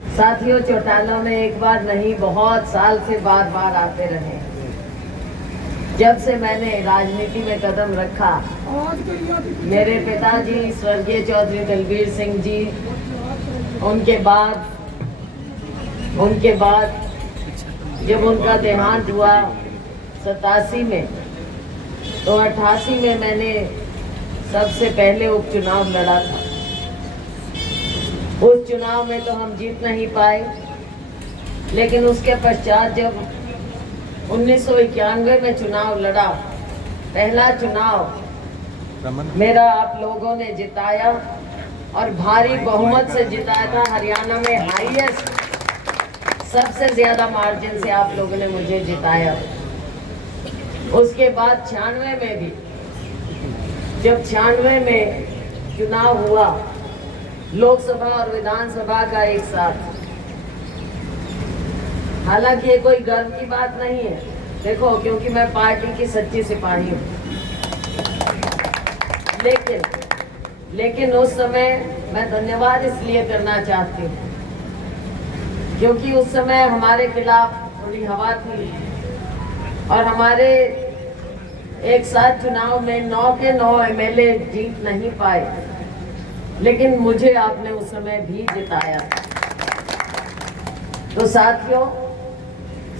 साथियों, चौटाला में एक बार नहीं बहुत साल से बार बार आते रहे। जब से मैंने राजनीति में कदम रखा, मेरे पिताजी स्वर्गीय चौधरी दलबीर सिंह जी, उनके बाद जब उनका देहांत हुआ 87 में, तो 88 में मैंने सबसे पहले उपचुनाव लड़ा था। उस चुनाव में तो हम जीत नहीं पाए, लेकिन उसके पश्चात जब 1991 में चुनाव लड़ा, पहला चुनाव मेरा आप लोगों ने जिताया और भारी बहुमत से जिताया था। हरियाणा में हाईएस्ट, सबसे ज्यादा मार्जिन से आप लोगों ने मुझे जिताया। उसके बाद 96 में भी, जब 96 में चुनाव हुआ लोकसभा और विधानसभा का एक साथ, हालांकि ये कोई गर्व की बात नहीं है, देखो, क्योंकि मैं पार्टी की सच्ची सिपाही हूँ। लेकिन उस समय मैं धन्यवाद इसलिए करना चाहती हूँ क्योंकि उस समय हमारे खिलाफ थोड़ी हवा थी और हमारे एक साथ चुनाव में 9 के 9 एमएलए जीत नहीं पाए, लेकिन मुझे आपने उस समय भी जिताया। तो साथियों,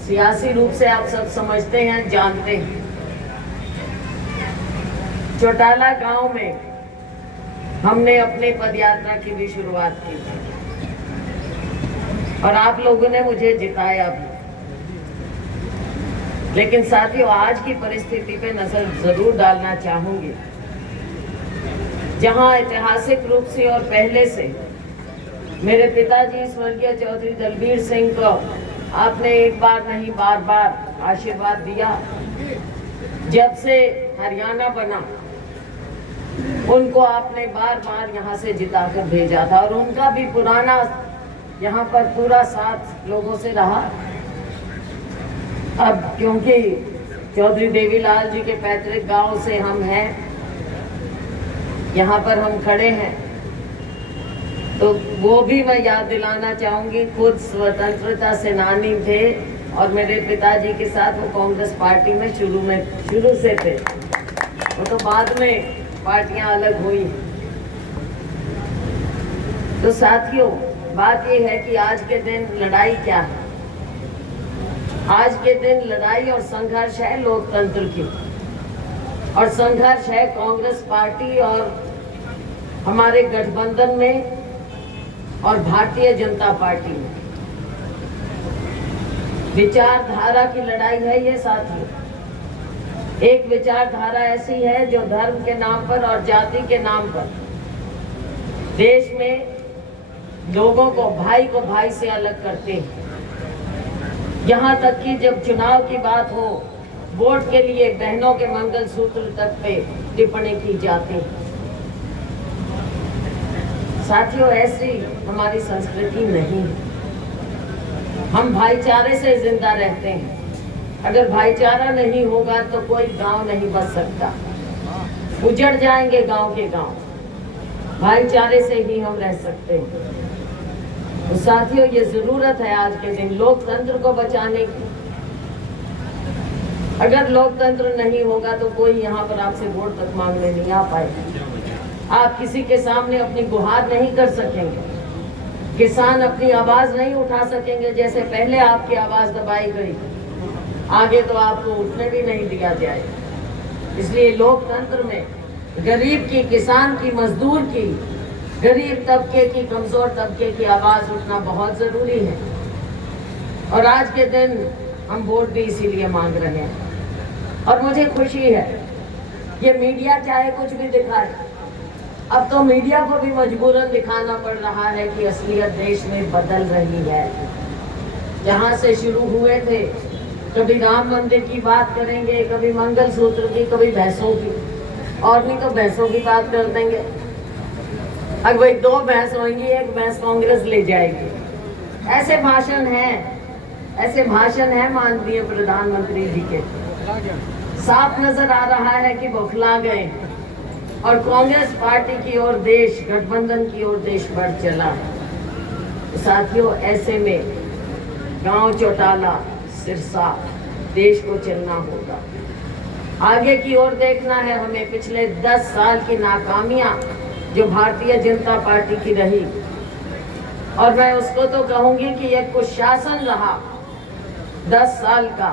सियासी रूप से आप सब समझते हैं, जानते हैं, चौटाला गांव में हमने अपने पदयात्रा की भी शुरुआत की थी और आप लोगों ने मुझे जिताया भी। लेकिन साथियों, आज की परिस्थिति पे नजर जरूर डालना चाहूंगी, जहां ऐतिहासिक रूप से और पहले से मेरे पिताजी स्वर्गीय चौधरी दलबीर सिंह को आपने एक बार नहीं बार बार आशीर्वाद दिया। जब से हरियाणा बना, उनको आपने बार बार यहां से जिताकर भेजा था और उनका भी पुराना यहां पर पूरा साथ लोगों से रहा। अब क्योंकि चौधरी देवीलाल जी के पैतृक गांव से हम हैं, यहाँ पर हम खड़े हैं, तो वो भी मैं याद दिलाना चाहूंगी। खुद स्वतंत्रता सेनानी थे और मेरे पिताजी के साथ वो कांग्रेस पार्टी में शुरू से थे। वो तो बाद में पार्टियां अलग हुई। तो साथियों, बात ये है कि आज के दिन लड़ाई क्या है? आज के दिन लड़ाई और संघर्ष है लोकतंत्र की, और संघर्ष है कांग्रेस पार्टी और हमारे गठबंधन में और भारतीय जनता पार्टी में। विचारधारा की लड़ाई है ये साथियों। एक विचारधारा ऐसी है जो धर्म के नाम पर और जाति के नाम पर देश में लोगों को भाई से अलग करते हैं। यहाँ तक कि जब चुनाव की बात हो, वोट के लिए बहनों के मंगलसूत्र तक पे टिप्पणी की जाती है। साथियों, ऐसी हमारी संस्कृति नहीं है। हम भाईचारे से जिंदा रहते हैं। अगर भाईचारा नहीं होगा तो कोई गांव नहीं बच सकता, उजड़ जाएंगे गांव के गांव। भाईचारे से ही हम रह सकते हैं। तो साथियों, ये जरूरत है आज के दिन लोकतंत्र को बचाने की। अगर लोकतंत्र नहीं होगा तो कोई यहाँ पर आपसे वोट तक मांगने नहीं आ पाएगा। आप किसी के सामने अपनी गुहार नहीं कर सकेंगे, किसान अपनी आवाज नहीं उठा सकेंगे। जैसे पहले आपकी आवाज दबाई गई, आगे तो आपको उठने भी नहीं दिया जाएगा। इसलिए लोकतंत्र में गरीब की, किसान की, मजदूर की, गरीब तबके की, कमजोर तबके की आवाज उठना बहुत जरूरी है। और आज के दिन हम वोट भी इसीलिए मांग रहे हैं। और मुझे खुशी है, ये मीडिया चाहे कुछ भी दिखाए, अब तो मीडिया को भी मजबूरन दिखाना पड़ रहा है कि असलियत देश में बदल रही है। जहां से शुरू हुए थे, कभी राम मंदिर की बात करेंगे, कभी मंगलसूत्र की, कभी भैंसों की, और नहीं तो भैंसों की बात कर देंगे। अब भाई 2 भैंस होंगी, 1 भैंस कांग्रेस ले जाएगी। ऐसे भाषण है माननीय प्रधानमंत्री जी के। साफ नजर आ रहा है कि बौखला गए और कांग्रेस पार्टी की ओर देश, गठबंधन की ओर देश बढ़ चला। साथियों, ऐसे में गांव चौटाला सिरसा देश को चलना होगा, आगे की ओर देखना है हमें। पिछले 10 साल की नाकामियां जो भारतीय जनता पार्टी की रही, और मैं उसको तो कहूंगी कि यह कुशासन रहा 10 साल का,